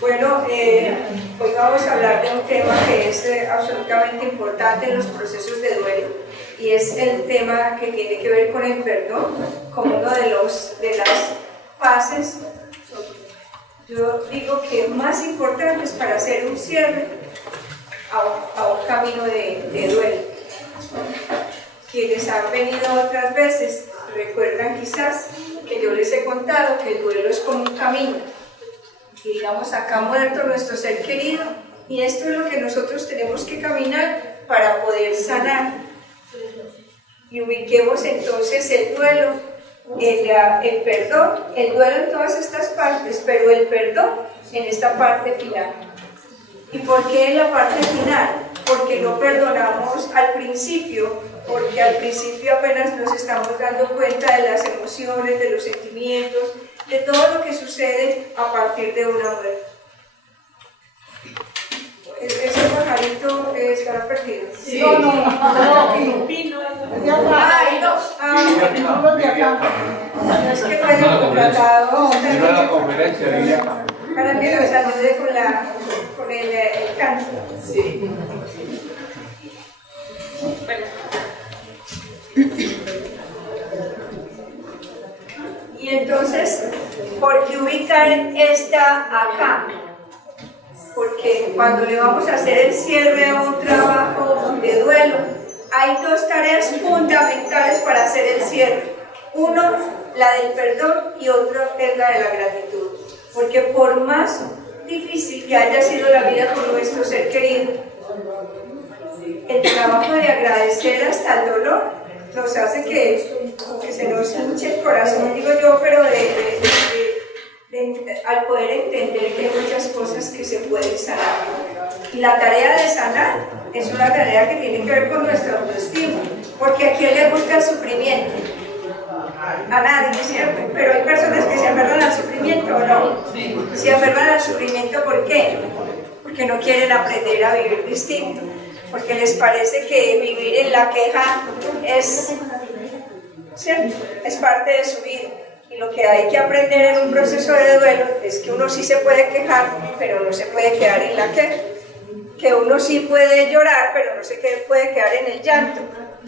Bueno, hoy vamos a hablar de un tema que es absolutamente importante en los procesos de duelo, y es el tema que tiene que ver con el perdón como uno de las fases, yo digo que más importantes para hacer un cierre a un camino de duelo. Quienes han venido otras veces recuerdan quizás que yo les he contado que el duelo es como un camino. Y digamos, acá ha muerto nuestro ser querido, y esto es lo que nosotros tenemos que caminar para poder sanar. Y ubiquemos entonces el duelo, el perdón, el duelo en todas estas partes, pero el perdón en esta parte final. ¿Y por qué en la parte final? Porque no perdonamos al principio, porque al principio apenas nos estamos dando cuenta de las emociones, de los sentimientos, de todo lo que sucede a partir de una muerte. ¿Ese pajarito estará perdido? Sí. No. Ay, no. Es que no haya contratado. La conferencia, Para que nos ayude con el canto. Sí. Y entonces, ¿por qué ubicar esta acá? Porque cuando le vamos a hacer el cierre a un trabajo de duelo, hay dos tareas fundamentales para hacer el cierre. Uno, la del perdón, y otro es la de la gratitud. Porque por más difícil que haya sido la vida con nuestro ser querido, el trabajo de agradecer hasta el dolor nos hace que se nos hinche el corazón, digo yo, pero al poder entender que hay muchas cosas que se pueden sanar. Y la tarea de sanar es una tarea que tiene que ver con nuestra autoestima, porque ¿a quién le gusta el sufrimiento? A nadie, ¿cierto? Pero hay personas que se aferran al sufrimiento, ¿o no? Se aferran al sufrimiento, ¿por qué? Porque no quieren aprender a vivir distinto, porque les parece que vivir en la queja es, ¿cierto?, es parte de su vida. Y lo que hay que aprender en un proceso de duelo es que uno sí se puede quejar, pero no se puede quedar en la queja. Que uno sí puede llorar, pero no se puede quedar en el llanto.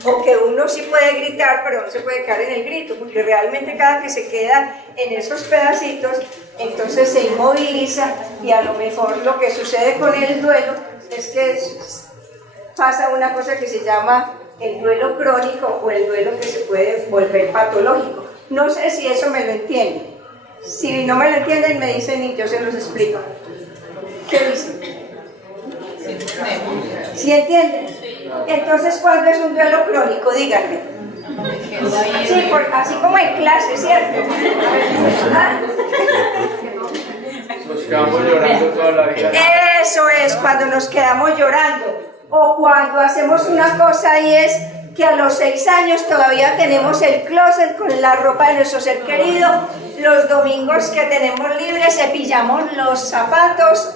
O que uno sí puede gritar, pero no se puede quedar en el grito, porque realmente cada que se queda en esos pedacitos, entonces se inmoviliza, y a lo mejor lo que sucede con el duelo es que pasa una cosa que se llama el duelo crónico, o el duelo que se puede volver patológico. No sé si eso me lo entienden. Si no me lo entienden, me dicen y yo se los explico. ¿Qué dicen? ¿Sí entienden? Entonces, ¿cuándo es un duelo crónico? Díganme. Sí, así como en clase, ¿cierto? ¿Ah? Nos quedamos llorando toda la vida. Eso es, cuando nos quedamos llorando. O cuando hacemos una cosa y es que a los 6 años todavía tenemos el closet con la ropa de nuestro ser querido. Los domingos que tenemos libres cepillamos los zapatos,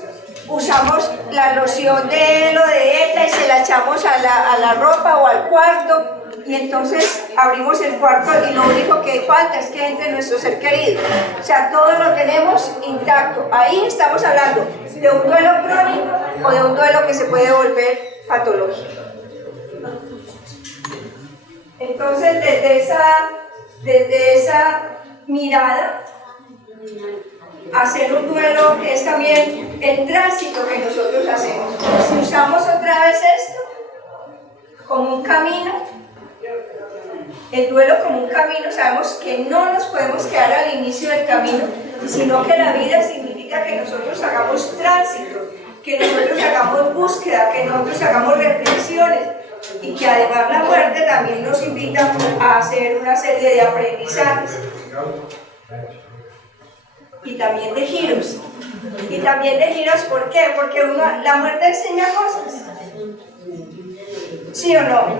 usamos la loción de lo de ETA y se la echamos a la ropa o al cuarto, y entonces abrimos el cuarto y lo único que falta es que entre nuestro ser querido. O sea, todo lo tenemos intacto. Ahí estamos hablando de un duelo crónico o de un duelo que se puede volver patológico. Entonces, desde esa mirada, hacer un duelo es también el tránsito que nosotros hacemos. Si usamos otra vez esto como un camino, el duelo como un camino, sabemos que no nos podemos quedar al inicio del camino, sino que la vida significa que nosotros hagamos tránsito, que nosotros hagamos búsqueda, que nosotros hagamos reflexiones, y que además la muerte también nos invita a hacer una serie de aprendizajes. Y también de giros. Y también de giros, ¿por qué? Porque la muerte enseña cosas. ¿Sí o no?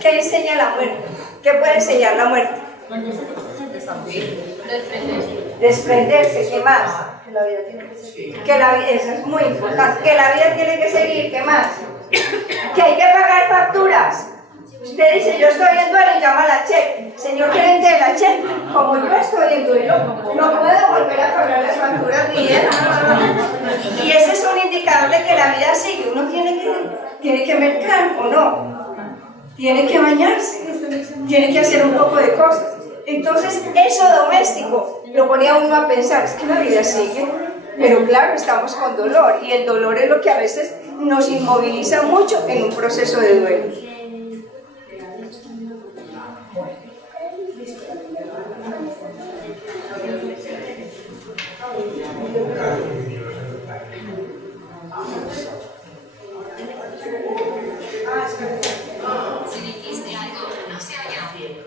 ¿Qué enseña la muerte? ¿Qué puede enseñar la muerte? Desprenderse, ¿qué más? Que la vida tiene que seguir. Eso es muy importante. Que la vida tiene que seguir, ¿qué más? Que hay que pagar facturas. Usted dice, yo estoy en duelo y llama a la CHEP. Señor gerente de la CHEP, como yo estoy en duelo, no puedo volver a pagar las facturas mías. Y ese es un indicador de que la vida sigue. Uno tiene que mercar o no. Tiene que bañarse. Tiene que hacer un poco de cosas. Entonces, eso doméstico lo ponía uno a pensar, es que la vida sigue. Pero claro, estamos con dolor. Y el dolor es lo que a veces nos inmoviliza mucho en un proceso de duelo.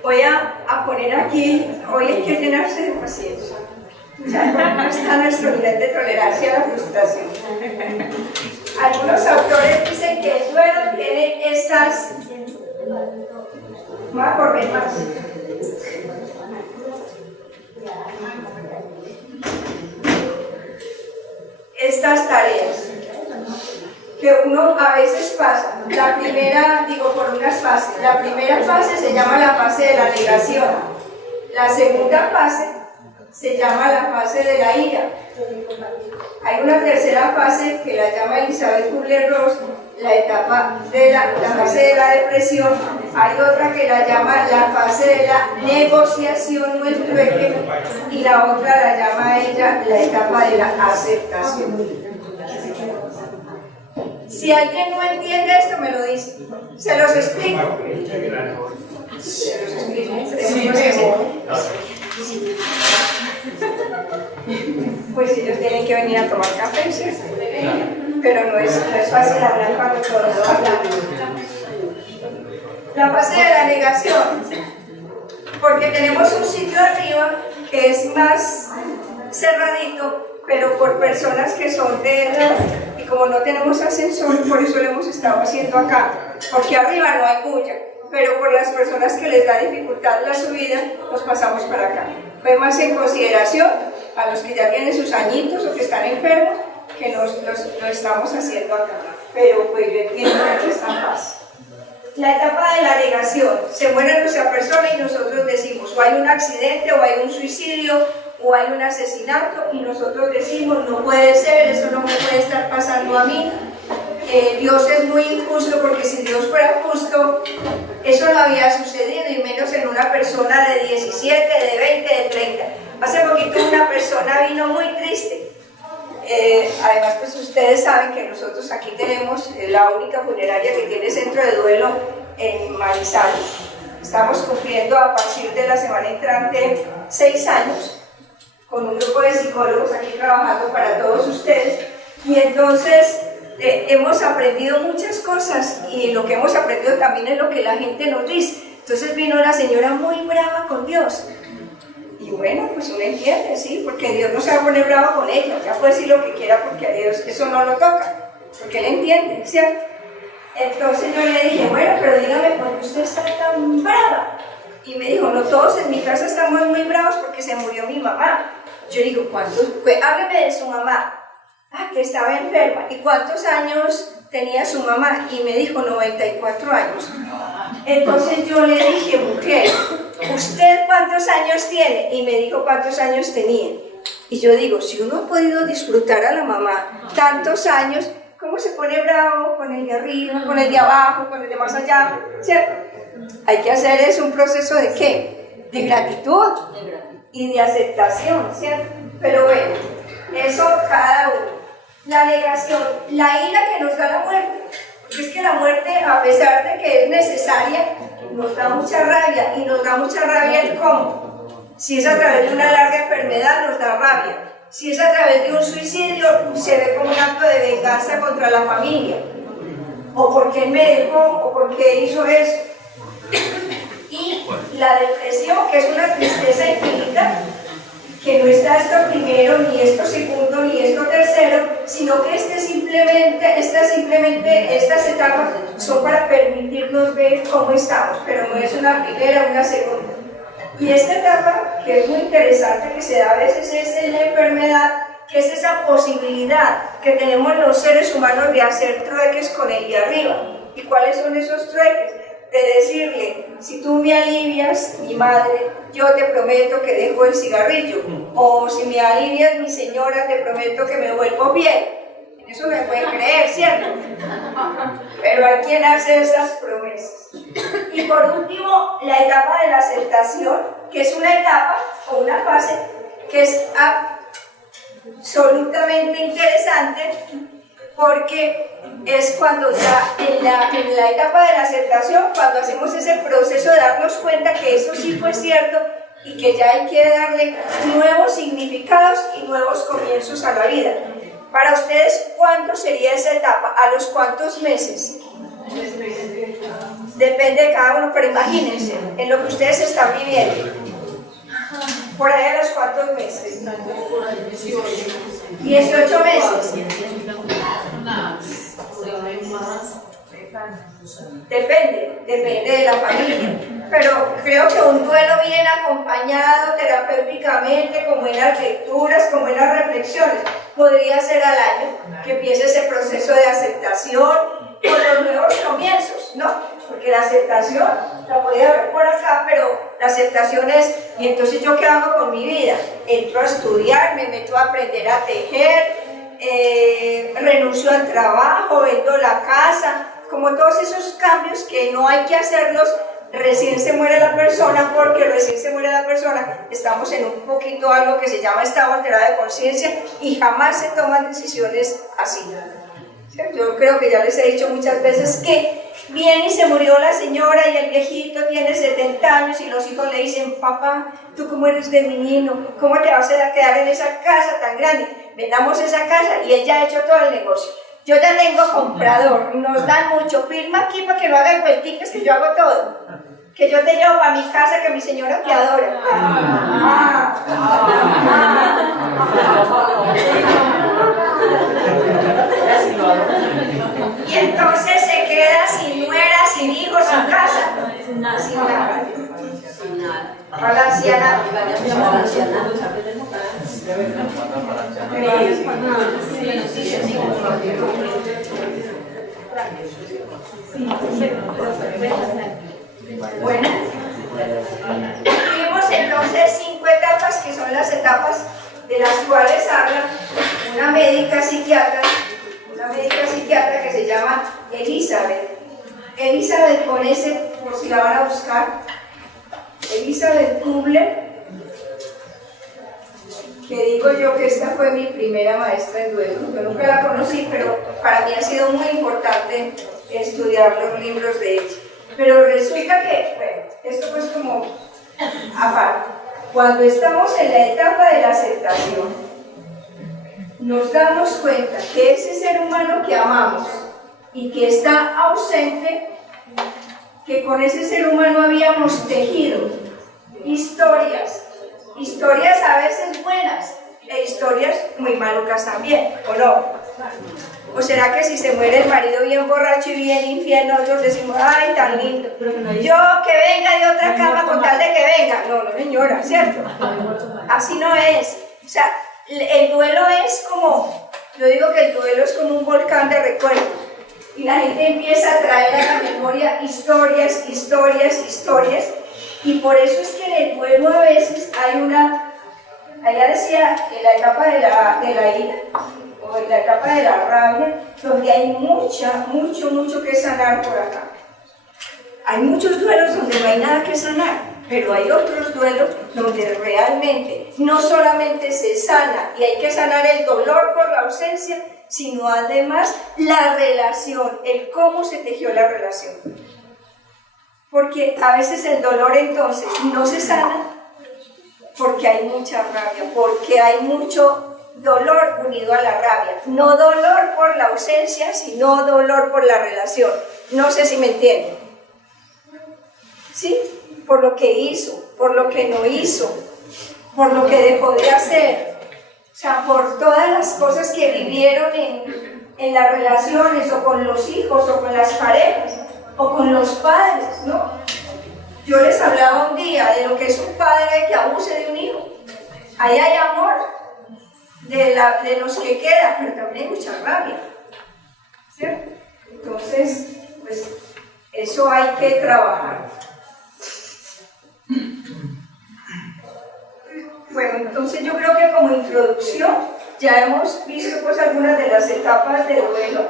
Voy a poner aquí, hoy hay que llenarse de paciencia. Ya no está nuestro nivel de tolerancia a la frustración. Algunos autores dicen que el duelo tiene estas... Voy a correr más. Estas tareas que uno a veces pasa. La primera, digo por unas fases, la primera fase se llama la fase de la negación. La segunda fase se llama la fase de la ira. Hay una tercera fase que la llama Elizabeth Kubler-Ross, la etapa de la fase de la depresión. Hay otra que la llama la fase de la negociación o el trueque, y la otra la llama ella la etapa de la aceptación. Si alguien no entiende esto, me lo dice. Se los explico. Se los explico. Pues ellos tienen que venir a tomar café, ¿cierto? Pero no es fácil hablar cuando todos hablamos. La fase de la negación, porque tenemos un sitio arriba que es más cerradito, pero por personas que son de edad, y como no tenemos ascensor, por eso lo hemos estado haciendo acá, porque arriba no hay bulla, pero por las personas que les da dificultad la subida, nos pasamos para acá. Fue más en consideración a los que ya tienen sus añitos o que están enfermos, que lo estamos haciendo acá, pero pues yo entiendo que no es tan fácil. La etapa de la negación, se muere nuestra persona y nosotros decimos, o hay un accidente, o hay un suicidio, o hay un asesinato, y nosotros decimos, no puede ser, eso no me puede estar pasando a mí. Dios es muy injusto, porque si Dios fuera justo, eso no había sucedido, y menos en una persona de 17, de 20, de 30. Hace poquito una persona vino muy triste. Además, pues ustedes saben que nosotros aquí tenemos la única funeraria que tiene centro de duelo en Manizales. Estamos cumpliendo a partir de la semana entrante 6 años con un grupo de psicólogos aquí trabajando para todos ustedes, y entonces hemos aprendido muchas cosas, y lo que hemos aprendido también es lo que la gente nos dice. Entonces vino la señora muy brava con Dios. Y bueno, pues uno entiende, ¿sí? Porque Dios no se va a poner bravo con ella, ya puede decir lo que quiera porque a Dios eso no lo toca, porque Él entiende, ¿cierto? Entonces yo le dije, bueno, pero dígame, ¿por qué usted está tan brava? Y me dijo, no, todos en mi casa estamos muy bravos porque se murió mi mamá. Yo digo, ¿cuántos? Pues hábleme de su mamá. Ah, que estaba enferma. ¿Y cuántos años tenía su mamá? Y me dijo, 94 años. Entonces yo le dije, mujer, ¿usted cuántos años tiene? Y me dijo cuántos años tenía. Y yo digo, si uno ha podido disfrutar a la mamá tantos años, ¿cómo se pone bravo con el de arriba, con el de abajo, con el de más allá? ¿Cierto? Hay que hacer es un proceso de ¿qué? De gratitud y de aceptación, ¿cierto? Pero bueno, eso cada uno. La negación, la ira que nos da la muerte. Porque es que la muerte, a pesar de que es necesaria, nos da mucha rabia, y nos da mucha rabia el cómo. Si es a través de una larga enfermedad, nos da rabia. Si es a través de un suicidio, se ve como un acto de venganza contra la familia. O porque él me dejó, o porque hizo eso. Y la depresión, que es una tristeza infinita, que no está esto primero, ni esto segundo, ni esto tercero, sino que estas etapas son para permitirnos ver cómo estamos, pero no es una primera o una segunda. Y esta etapa, que es muy interesante, que se da a veces, es en la enfermedad, que es esa posibilidad que tenemos los seres humanos de hacer trueques con el de arriba. ¿Y cuáles son esos trueques? de decirle, si tú me alivias, mi madre, yo te prometo que dejo el cigarrillo, o si me alivias, mi señora, te prometo que me vuelvo bien. En eso me puede creer, ¿cierto? Pero hay quien hace esas promesas. Y por último, la etapa de la aceptación, que es una etapa o una fase que es absolutamente interesante, porque es cuando ya en la etapa de la aceptación, cuando hacemos ese proceso de darnos cuenta que eso sí fue cierto y que ya hay que darle nuevos significados y nuevos comienzos a la vida. Para ustedes, ¿cuánto sería esa etapa? ¿A los cuántos meses? Depende de cada uno, pero imagínense en lo que ustedes están viviendo. Por ahí a los cuántos meses. 18 meses. Depende de la familia. Pero creo que un duelo bien acompañado terapéuticamente, con buenas lecturas, con buenas reflexiones, podría ser al año que empiece ese proceso de aceptación con los nuevos comienzos, ¿no? Porque la aceptación la podía ver por acá, pero la aceptación es, ¿y entonces yo qué hago con mi vida? Entro a estudiar, me meto a aprender a tejer, renuncio al trabajo, vendo la casa, como todos esos cambios que no hay que hacerlos recién se muere la persona, porque recién se muere la persona estamos en un poquito algo que se llama estado alterado de conciencia y jamás se toman decisiones así. Yo creo que ya les he dicho muchas veces que viene y se murió la señora y el viejito tiene 70 años y los hijos le dicen, papá, tú cómo eres de menino, ¿cómo te vas a quedar en esa casa tan grande? Vendamos esa casa y él ya ha hecho todo el negocio. Yo ya tengo comprador, nos dan mucho, firma aquí para que no hagan vuelticas, que yo hago todo. Que yo te llevo para mi casa, que mi señora te adora. Y entonces se queda sin nuera, sin hijos, sin casa, sin nada. Para la anciana. Bueno, tuvimos entonces 5 etapas, que son las etapas de las cuales habla una médica psiquiatra que se llama Elizabeth. Elizabeth con ese, por si la van a buscar, Elizabeth Kubler, que digo yo que esta fue mi primera maestra en duelo. Yo nunca la conocí, pero para mí ha sido muy importante estudiar los libros de ella. Pero resulta que, bueno, esto pues como aparte, cuando estamos en la etapa de la aceptación, nos damos cuenta que ese ser humano que amamos y que está ausente, que con ese ser humano habíamos tejido historias a veces buenas e historias muy malucas también, ¿o no? ¿O será que si se muere el marido bien borracho y bien infiel, nosotros decimos, ay, tan lindo, yo que venga de otra cama con tal de que venga? No, no señora, ¿cierto? Así no es. O sea, el duelo es como, yo digo que el duelo es como un volcán de recuerdos. Y la gente empieza a traer a la memoria historias, y por eso es que en el duelo a veces hay una, allá decía, en la etapa de la ira, o en la etapa de la rabia, donde hay mucho que sanar por acá. Hay muchos duelos donde no hay nada que sanar, pero hay otros duelos donde realmente no solamente se sana y hay que sanar el dolor por la ausencia, sino además la relación, el cómo se tejió la relación. Porque a veces el dolor entonces no se sana porque hay mucha rabia, porque hay mucho dolor unido a la rabia. No dolor por la ausencia, sino dolor por la relación. No sé si me entienden. ¿Sí? Por lo que hizo, por lo que no hizo, por lo que dejó de hacer. O sea, por todas las cosas que vivieron en las relaciones, o con los hijos, o con las parejas, o con los padres, ¿no? Yo les hablaba un día de lo que es un padre que abuse de un hijo. Ahí hay amor de los que quedan, pero también hay mucha rabia, ¿cierto? Entonces, pues, Eso hay que trabajar. Bueno, entonces yo creo que como introducción ya hemos visto pues algunas de las etapas del duelo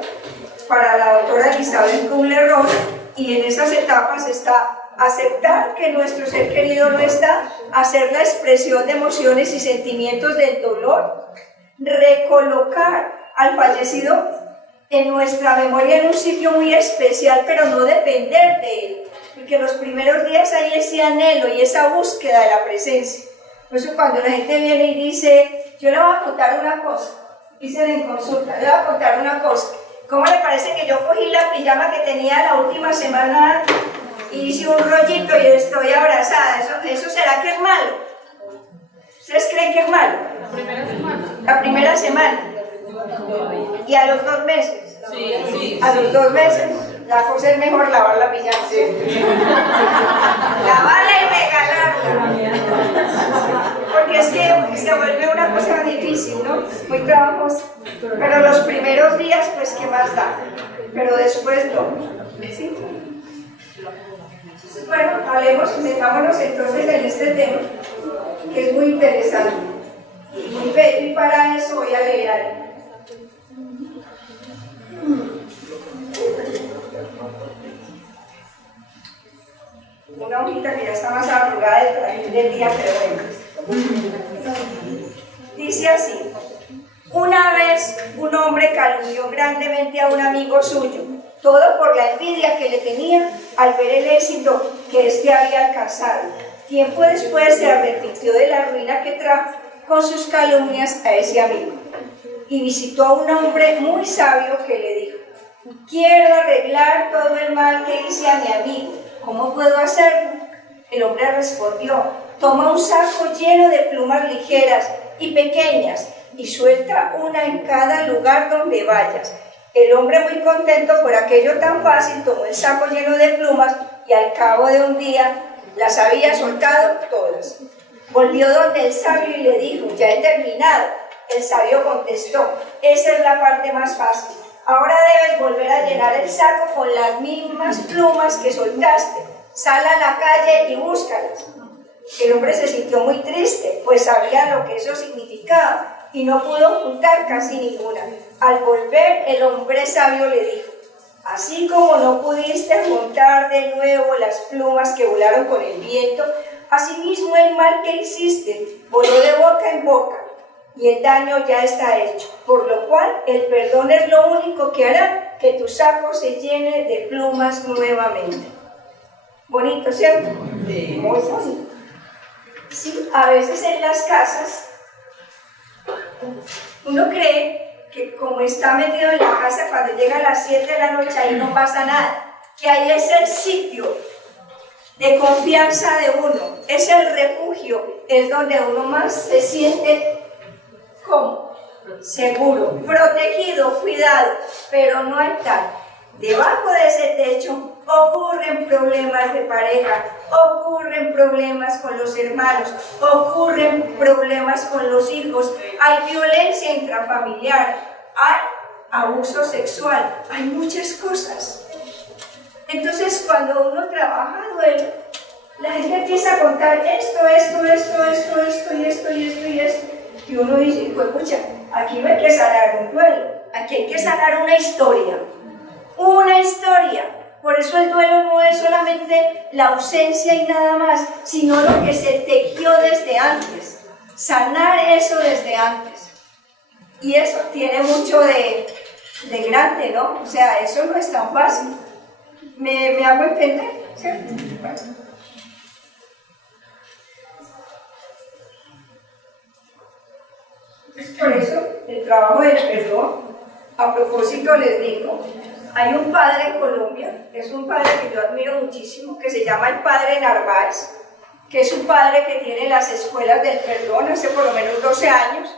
para la doctora Elizabeth Kubler-Ross, y en esas etapas está aceptar que nuestro ser querido no está, hacer la expresión de emociones y sentimientos del dolor, recolocar al fallecido en nuestra memoria en un sitio muy especial, pero no depender de él, porque los primeros días hay ese anhelo y esa búsqueda de la presencia. Por eso cuando la gente viene y dice, yo le voy a contar una cosa, dicen en consulta, le voy a contar una cosa, ¿cómo le parece que yo cogí la pijama que tenía la última semana y hice un rollito y estoy abrazada? ¿Eso será que es malo? ¿Ustedes creen que es malo? La primera semana. La primera semana. ¿Y a los 2 meses? Sí. A los 2 meses, la cosa es mejor lavar la pijama. Lavarla y regalarla. Porque es que se vuelve una cosa difícil, ¿no? Muy trabajosa. Pero los primeros días, pues, ¿qué más da? Pero después no. ¿Sí? Bueno, hablemos, metámonos entonces en este tema, que es muy interesante y muy bello, y para eso voy a leer algo. Una hojita que ya está más arrugada del día, pero bueno. Dice así: una vez un hombre calumnió grandemente a un amigo suyo, todo por la envidia que le tenía al ver el éxito que éste había alcanzado. Tiempo después se arrepintió de la ruina que trajo con sus calumnias a ese amigo, y visitó a un hombre muy sabio que le dijo: quiero arreglar todo el mal que hice a mi amigo, ¿cómo puedo hacerlo? El hombre respondió: toma un saco lleno de plumas ligeras y pequeñas y suelta una en cada lugar donde vayas. El hombre, muy contento por aquello tan fácil, tomó el saco lleno de plumas y al cabo de un día las había soltado todas. Volvió donde el sabio y le dijo: ya he terminado. El sabio contestó: esa es la parte más fácil. Ahora debes volver a llenar el saco con las mismas plumas que soltaste. Sal a la calle y búscalas. El hombre se sintió muy triste, pues sabía lo que eso significaba y no pudo juntar casi ninguna. Al volver, el hombre sabio le dijo: así como no pudiste juntar de nuevo las plumas que volaron con el viento, asimismo el mal que hiciste voló de boca en boca, y el daño ya está hecho, por lo cual el perdón es lo único que hará que tu saco se llene de plumas nuevamente. Bonito, ¿cierto? Sí. Muy bonito. Sí, a veces en las casas uno cree que como está metido en la casa, cuando llega a las 7 de la noche ahí no pasa nada, que ahí es el sitio de confianza de uno, es el refugio, es donde uno más se siente como seguro, protegido, cuidado, pero no hay tal. Debajo de ese techo ocurren problemas de pareja, ocurren problemas con los hermanos, ocurren problemas con los hijos, hay violencia intrafamiliar, hay abuso sexual, hay muchas cosas. Entonces, cuando uno trabaja duelo, la gente empieza a contar esto, y uno dice: pues pucha, aquí no hay que sanar un duelo, aquí hay que sanar una historia. Una historia. Por eso el duelo no es solamente la ausencia y nada más, sino lo que se tejió desde antes. Sanar eso desde antes. Y eso tiene mucho de grande, ¿no? O sea, eso no es tan fácil. ¿Me hago entender? ¿Cierto? Bueno. Por eso, el trabajo del perdón, a propósito les digo, hay un padre en Colombia, es un padre que yo admiro muchísimo, que se llama el padre Narváez, que es un padre que tiene las escuelas del perdón hace por lo menos 12 años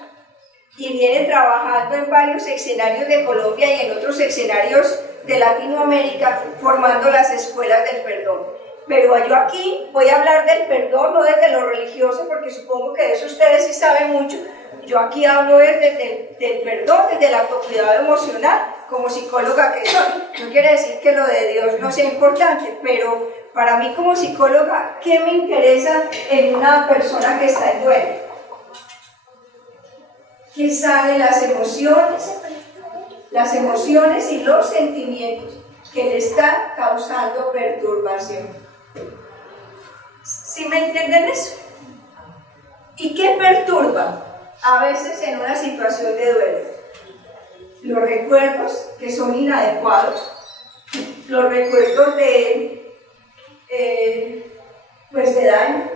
y viene trabajando en varios escenarios de Colombia y en otros escenarios de Latinoamérica formando las escuelas del perdón. Pero yo aquí voy a hablar del perdón, no desde lo religioso, porque supongo que de eso ustedes sí saben mucho. Yo aquí hablo desde del perdón, desde el autocuidado emocional, como psicóloga que soy, no quiere decir que lo de Dios no sea importante, pero para mí como psicóloga, ¿qué me interesa en una persona que está en duelo? Que salen las emociones y los sentimientos que le están causando perturbación. ¿Sí me entienden eso? ¿Y qué perturba? A veces en una situación de duelo, los recuerdos que son inadecuados, los recuerdos de daño,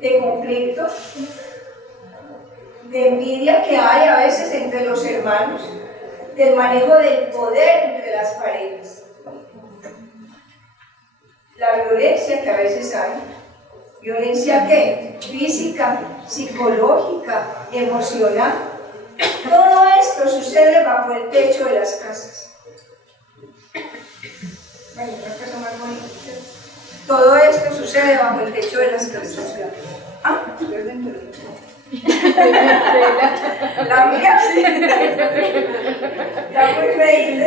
de conflicto, de envidia que hay a veces entre los hermanos, del manejo del poder entre las parejas, la violencia que a veces hay. ¿Violencia qué? Física, psicológica, emocional. Todo esto sucede bajo el techo de las casas. Bueno, otra cosa más bonita. Todo esto sucede bajo el techo de las casas. Ah, estoy dentro. La mía sí. Está muy creíble.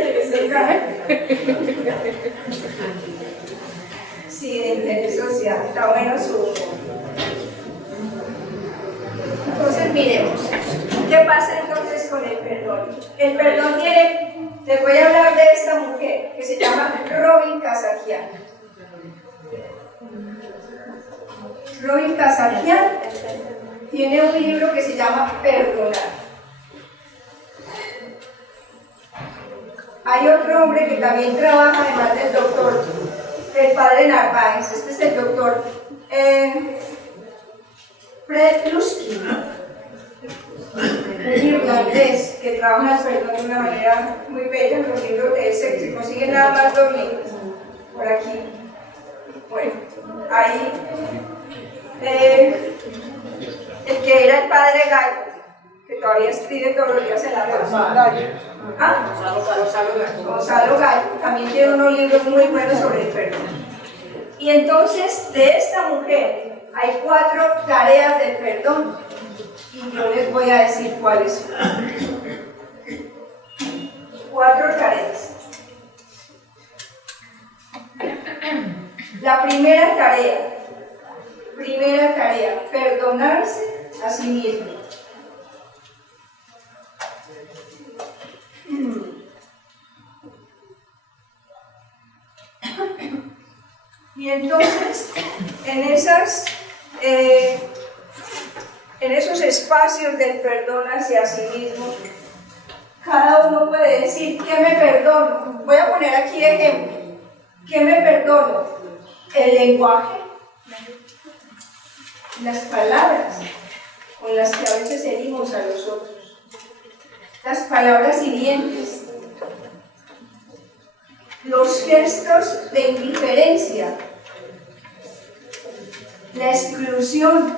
Sí, de interés social, está bueno su... Entonces miremos, ¿qué pasa entonces con el perdón? El perdón tiene, les voy a hablar de esta mujer que se llama Robin Kazakian. Robin Kazakian tiene un libro que se llama Perdonar. Hay otro hombre que también trabaja, además del doctor, el padre Narváez, este es el doctor Fred Lusky, un irlandés que trabaja el perdón de una manera muy bella. En los libros de ese se consiguen nada más 2 libros por aquí. Bueno, ahí el que era el padre Gallo, que todavía escribe todos los días en la casa. Gonzalo Gallo también tiene unos libros muy buenos sobre el perdón. Y entonces de esta mujer hay 4 tareas del perdón y yo les voy a decir cuáles son. 4 tareas. La primera tarea, perdonarse a sí mismo. Y entonces, en esos espacios del perdón hacia sí mismo, cada uno puede decir, ¿qué me perdono? Voy a poner aquí ejemplo. ¿Qué me perdono? El lenguaje, las palabras con las que a veces herimos a los otros, las palabras hirientes, los gestos de indiferencia, la exclusión.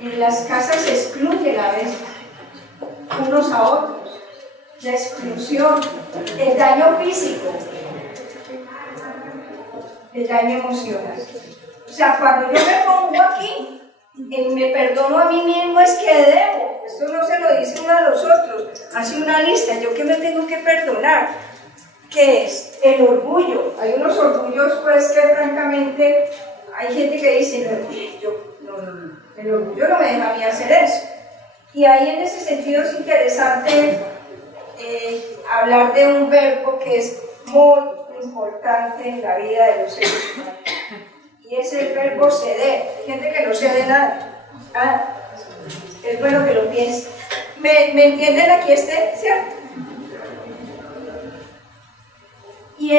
En las casas se excluyen a veces unos a otros, la exclusión, el daño físico, el daño emocional. O sea, cuando yo me pongo aquí, me perdono a mí mismo, es que debo. Esto no se lo dice uno a los otros, hace una lista. ¿Yo qué me tengo que perdonar? ¿Qué es? El orgullo. Hay unos orgullos pues que francamente hay gente que dice, no, el orgullo no me deja a mí hacer eso. Y ahí en ese sentido es interesante hablar de un verbo que es muy importante en la vida de los seres humanos. Y es el verbo ceder. Hay gente que no cede nada. Es bueno que lo piensen. ¿Me entienden aquí cierto? Y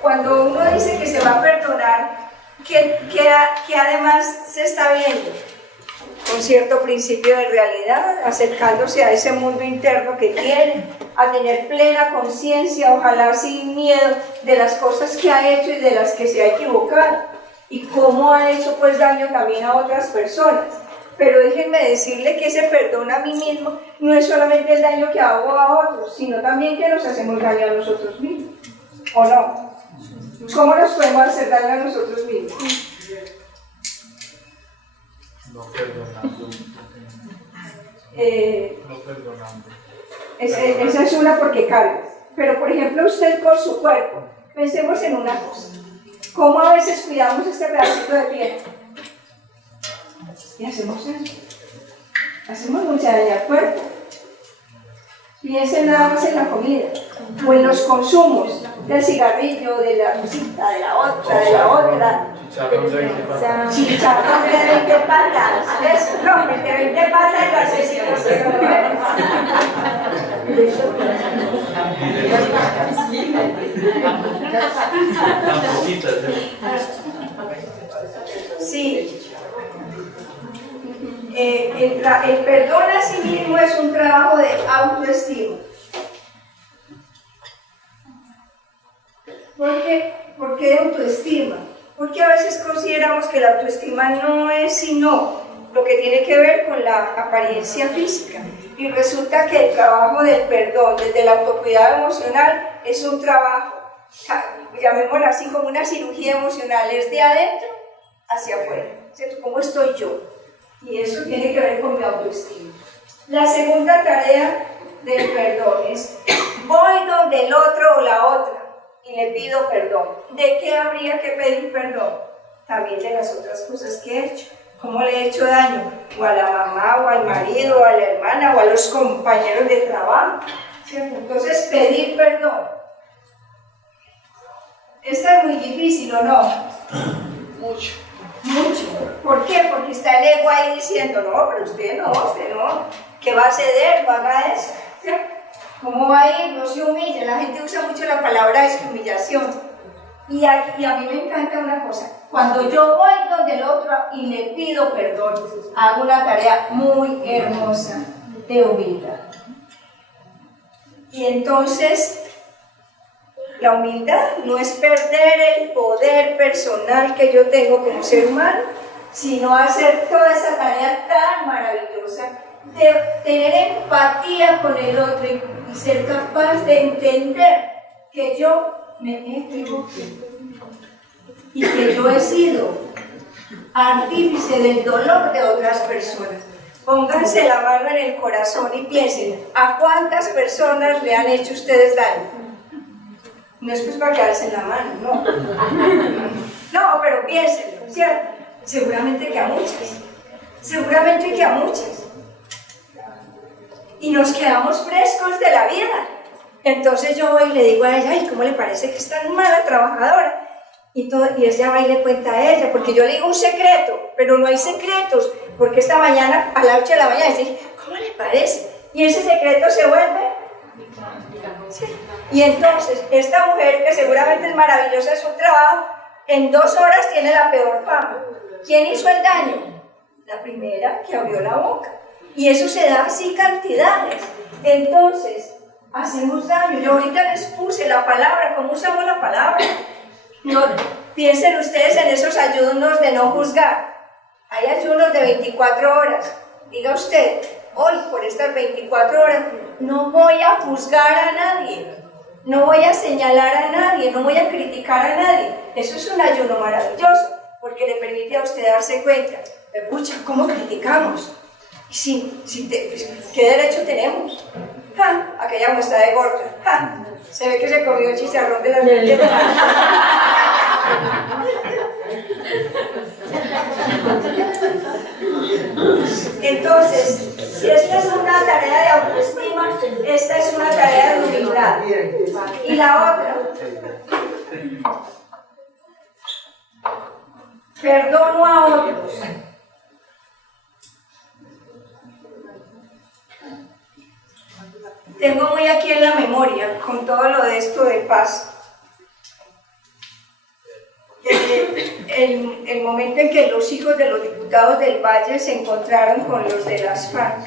cuando uno dice que se va a perdonar, que además se está viendo con cierto principio de realidad, acercándose a ese mundo interno que tiene, a tener plena conciencia, ojalá sin miedo, de las cosas que ha hecho y de las que se ha equivocado, y cómo ha hecho pues daño también a otras personas. Pero déjenme decirle que ese perdón a mí mismo no es solamente el daño que hago a otros, sino también que nos hacemos daño a nosotros mismos, ¿o no? ¿Cómo nos podemos hacer daño a nosotros mismos? No perdonando. No perdonando. Esa es una porque carga. Pero por ejemplo usted por su cuerpo, pensemos en una cosa. ¿Cómo a veces cuidamos este pedacito de piel? Y hacemos eso. Hacemos mucha daño al cuerpo. Piensen nada más en la comida, o en los consumos del cigarrillo, de la cosita, de la otra. Chicharrón de 20 patas. Chicharrón de 20 patas. Eso, no, el de 20 patas lo asesinos que no lo ven. Sí. El perdón a sí mismo es un trabajo de autoestima. ¿Por qué de autoestima? Porque a veces consideramos que la autoestima no es sino lo que tiene que ver con la apariencia física. Y resulta que el trabajo del perdón, desde el autocuidado emocional, es un trabajo, llamémoslo así, como una cirugía emocional, es de adentro hacia afuera, ¿cierto? ¿Cómo estoy yo? Y eso tiene que ver con mi autoestima. La segunda tarea del perdón es, voy donde el otro o la otra y le pido perdón. ¿De qué habría que pedir perdón? También de las otras cosas que he hecho. ¿Cómo le he hecho daño? O a la mamá, o al marido, o a la hermana, o a los compañeros de trabajo, ¿cierto? Entonces, pedir perdón. Esta es muy difícil, ¿o no? Mucho. ¿Por qué? Porque está el ego ahí diciendo, no, pero usted no, que va a ceder, no haga eso, ¿cierto? ¿Cómo va a ir? No se humille. La gente usa mucho la palabra humillación. Y a mí me encanta una cosa. Cuando yo voy donde el otro y le pido perdón, hago una tarea muy hermosa de humildad. Y entonces, la humildad no es perder el poder personal que yo tengo como ser humano, sino hacer toda esa tarea tan maravillosa de tener empatía con el otro y ser capaz de entender que yo me equivoqué y que yo he sido artífice del dolor de otras personas. Pónganse la mano en el corazón y piensen, ¿a cuántas personas le han hecho ustedes daño? No es pues para quedarse en la mano, no. No, pero piénsenlo, ¿cierto? Seguramente que a muchas. Y nos quedamos frescos de la vida. Entonces yo voy y le digo a ella, ay, ¿cómo le parece que es tan mala trabajadora? Y ella va y le cuenta a ella, porque yo le digo un secreto, pero no hay secretos, porque esta mañana, a las 8 de la mañana, dice, ¿cómo le parece? Y ese secreto se vuelve. Sí. Y entonces, esta mujer, que seguramente es maravillosa en su trabajo, en 2 horas tiene la peor fama. ¿Quién hizo el daño? La primera que abrió la boca. Y eso se da así cantidades. Entonces, hacemos daño. Yo ahorita les puse la palabra, ¿cómo usamos la palabra? No, piensen ustedes en esos ayunos de no juzgar. Hay ayunos de 24 horas. Diga usted, hoy por estas 24 horas no voy a juzgar a nadie, no voy a señalar a nadie, no voy a criticar a nadie. Eso es un ayuno maravilloso, porque le permite a usted darse cuenta, escucha, ¿cómo criticamos? ¿Qué derecho tenemos? ¡Ja! Aquella muestra de gorda. ¡Ja! Se ve que se comió el chicharrón de las 20 patas. Entonces, si esta es una tarea de autoestima, esta es una tarea de humildad. Y la otra, perdono a otros. Tengo muy aquí en la memoria, con todo lo de esto de paz, el momento en que los hijos de los diputados del Valle se encontraron con los de las FARC.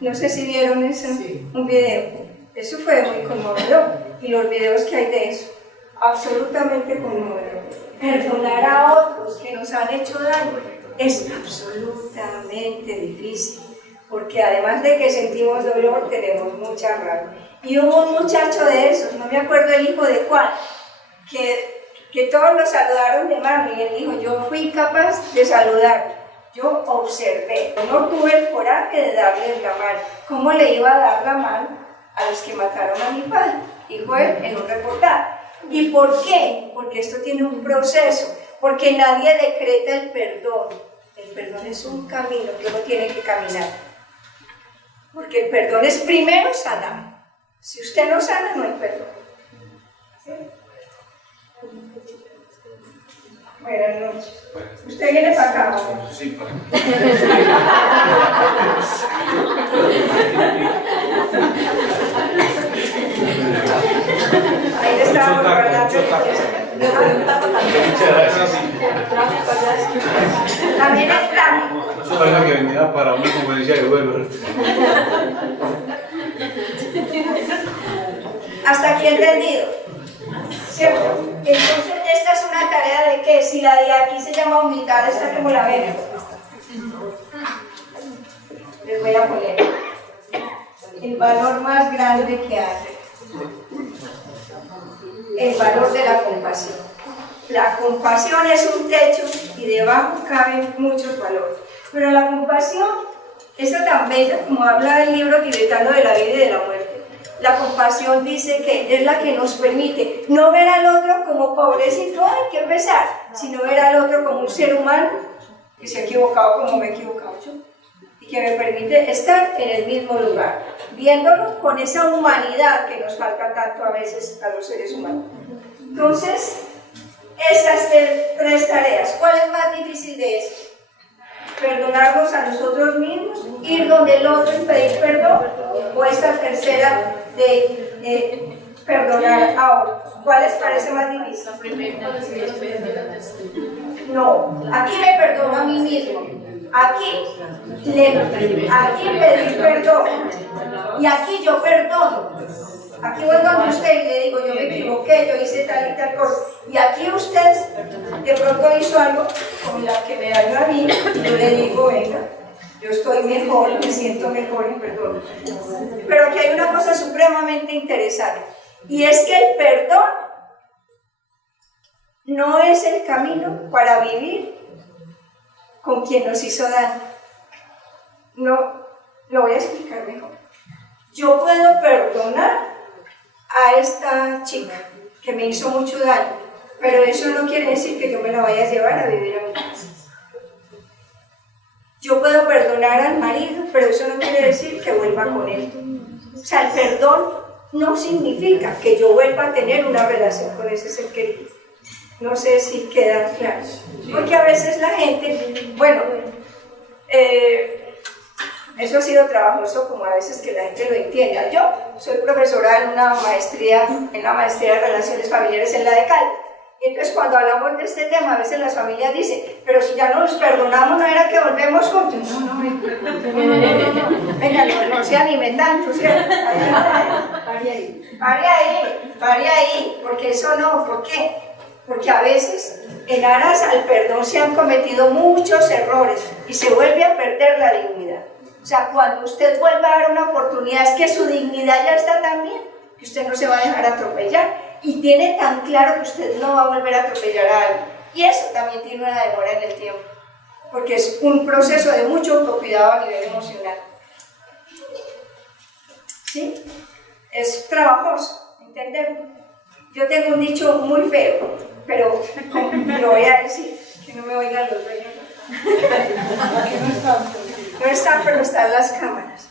No sé si vieron eso, sí. Un video. Eso fue muy conmovedor. Y los videos que hay de eso, absolutamente conmovedor. Perdonar a otros que nos han hecho daño es absolutamente difícil. Porque además de que sentimos dolor, tenemos mucha rabia. Y hubo un muchacho de esos, no me acuerdo el hijo de cuál, que todos lo saludaron de mano y él dijo, yo fui capaz de saludar. Yo observé, no tuve el coraje de darle la mano. ¿Cómo le iba a dar la mano a los que mataron a mi padre? Dijo él en un reportaje. ¿Y por qué? Porque esto tiene un proceso, porque nadie decreta el perdón. El perdón es un camino que uno tiene que caminar. Porque el perdón es primero sanar. Si usted no sana, no hay perdón. ¿Sí? Buenas noches. ¿Usted viene para acá? ¿No? Sí, para Ahí estábamos hablando. Muchas gracias. También es tráfico. Eso es la que venía para una conferencia de vuelo. Hasta aquí entendido. ¿Cierto? Entonces, esta es una tarea de que si la de aquí se llama humildad, esta como la ven. Les voy a poner el valor más grande que hay. El valor de la compasión. La compasión es un techo y debajo caben muchos valores. Pero la compasión, esa tan bella como habla el libro tibetano de la vida y de la muerte. La compasión dice que es la que nos permite no ver al otro como pobrecito, hay que empezar, sino ver al otro como un ser humano que se ha equivocado como me he equivocado yo y que me permite estar en el mismo lugar, viéndolo con esa humanidad que nos falta tanto a veces a los seres humanos. Entonces, estas tres tareas, ¿cuál es más difícil de eso? Perdonarnos a nosotros mismos, ir donde el otro y pedir perdón, o esta tercera de perdonar a otros. ¿Cuál les parece más difícil? No, aquí me perdono a mí mismo, aquí pedí perdón y aquí yo perdono. Aquí voy donde usted y le digo, yo me equivoqué, yo hice tal y tal cosa. Y aquí usted de pronto hizo algo con la que me dañó a mí, y yo le digo, venga, yo estoy mejor, me siento mejor y perdono. Pero aquí hay una cosa supremamente interesante, y es que el perdón no es el camino para vivir con quien nos hizo daño. No, lo voy a explicar mejor. Yo puedo perdonar a esta chica que me hizo mucho daño, pero eso no quiere decir que yo me la vaya a llevar a vivir a mi casa. Yo puedo perdonar al marido, pero eso no quiere decir que vuelva con él. O sea, el perdón no significa que yo vuelva a tener una relación con ese ser querido. No sé si queda claro. Porque a veces la gente, bueno, eso ha sido trabajoso, como a veces que la gente lo entienda. Yo soy profesora en una maestría, de Relaciones Familiares en la de Cali. Entonces, cuando hablamos de este tema, a veces las familias dicen, pero si ya no nos perdonamos, ¿no era que volvemos juntos? No. Venga, no se anime tanto, ¿cierto? Pare ahí, porque eso no, ¿por qué? Porque a veces, en aras al perdón, se han cometido muchos errores y se vuelve a perder la dignidad. O sea, cuando usted vuelva a dar una oportunidad, es que su dignidad ya está tan bien, que usted no se va a dejar atropellar. Y tiene tan claro que usted no va a volver a atropellar a alguien. Y eso también tiene una demora en el tiempo, porque es un proceso de mucho autocuidado a nivel emocional. ¿Sí? Es trabajoso, ¿entender? Yo tengo un dicho muy feo, pero lo voy a decir, que no me oigan los dueños. No están, pero están las cámaras.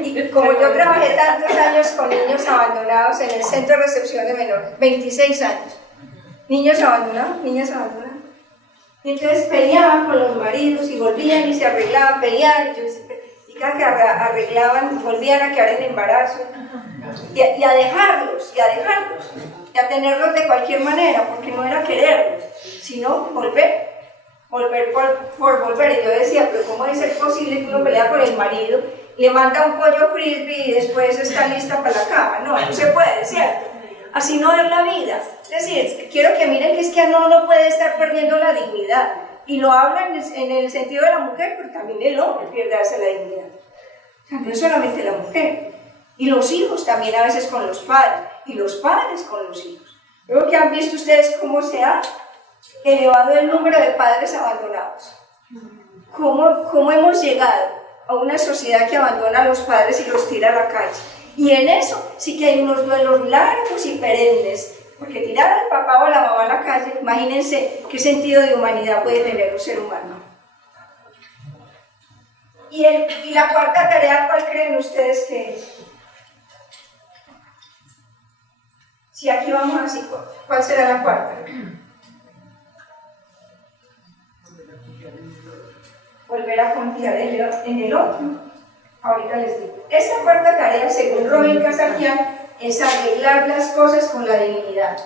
Y como yo trabajé tantos años con niños abandonados en el Centro de Recepción de Menores, 26 años, niños abandonados. Y entonces peleaban con los maridos y volvían y se arreglaban, peleaban, y cada que arreglaban, volvían a quedar en embarazo. Y a dejarlos, y a tenerlos de cualquier manera, porque no era quererlos, sino volver por volver. Y yo decía, pero ¿cómo es posible que uno pelea con el marido, le manda un pollo frisbee y después está lista para la cama? No se puede, ¿cierto? Así no es la vida. Es decir, quiero que miren que es que uno no puede estar perdiendo la dignidad. Y lo hablan en el sentido de la mujer, pero también el hombre pierde a veces la dignidad. O sea, no es solamente la mujer. Y los hijos también a veces con los padres, y los padres con los hijos. Creo que han visto ustedes cómo se ha elevado el número de padres abandonados. cómo hemos llegado a una sociedad que abandona a los padres y los tira a la calle. Y en eso sí que hay unos duelos largos y perennes, porque tirar al papá o a la mamá a la calle, imagínense qué sentido de humanidad puede tener un ser humano. Y la cuarta tarea, ¿cuál creen ustedes que es? Si aquí vamos así, ¿cuál será la cuarta? Volver a confiar en el otro. Ahorita les digo. Esta cuarta tarea, según Rubén Casaquian, es arreglar las cosas con la divinidad.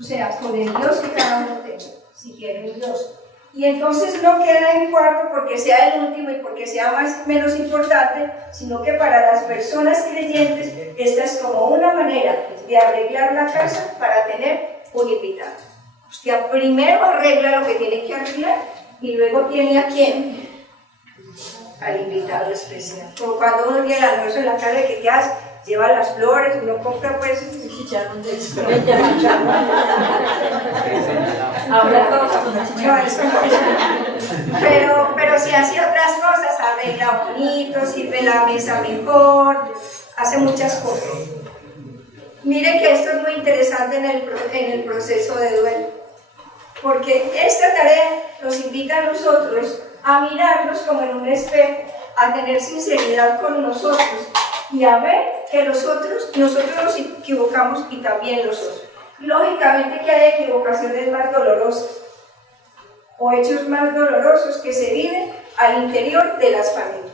O sea, con el Dios que cada uno tenga, si quiere un Dios. Y entonces no queda en cuarto porque sea el último y porque sea menos importante, sino que para las personas creyentes esta es como una manera de arreglar la casa para tener un invitado. Hostia, primero arregla lo que tiene que arreglar y luego tiene a quién, al invitado especial. Como cuando uno tiene el almuerzo en la casa, ¿qué te hace? Lleva las flores, uno compra pues un chicharrón de esto. Ahora pero si hace otras cosas, arregla bonito, sirve la mesa mejor, hace muchas cosas. Miren que esto es muy interesante en el proceso de duelo, porque esta tarea nos invita a nosotros a mirarnos como en un espejo, a tener sinceridad con nosotros y a ver que nosotros nos equivocamos y también los otros. Lógicamente que hay equivocaciones más dolorosas o hechos más dolorosos que se viven al interior de las familias.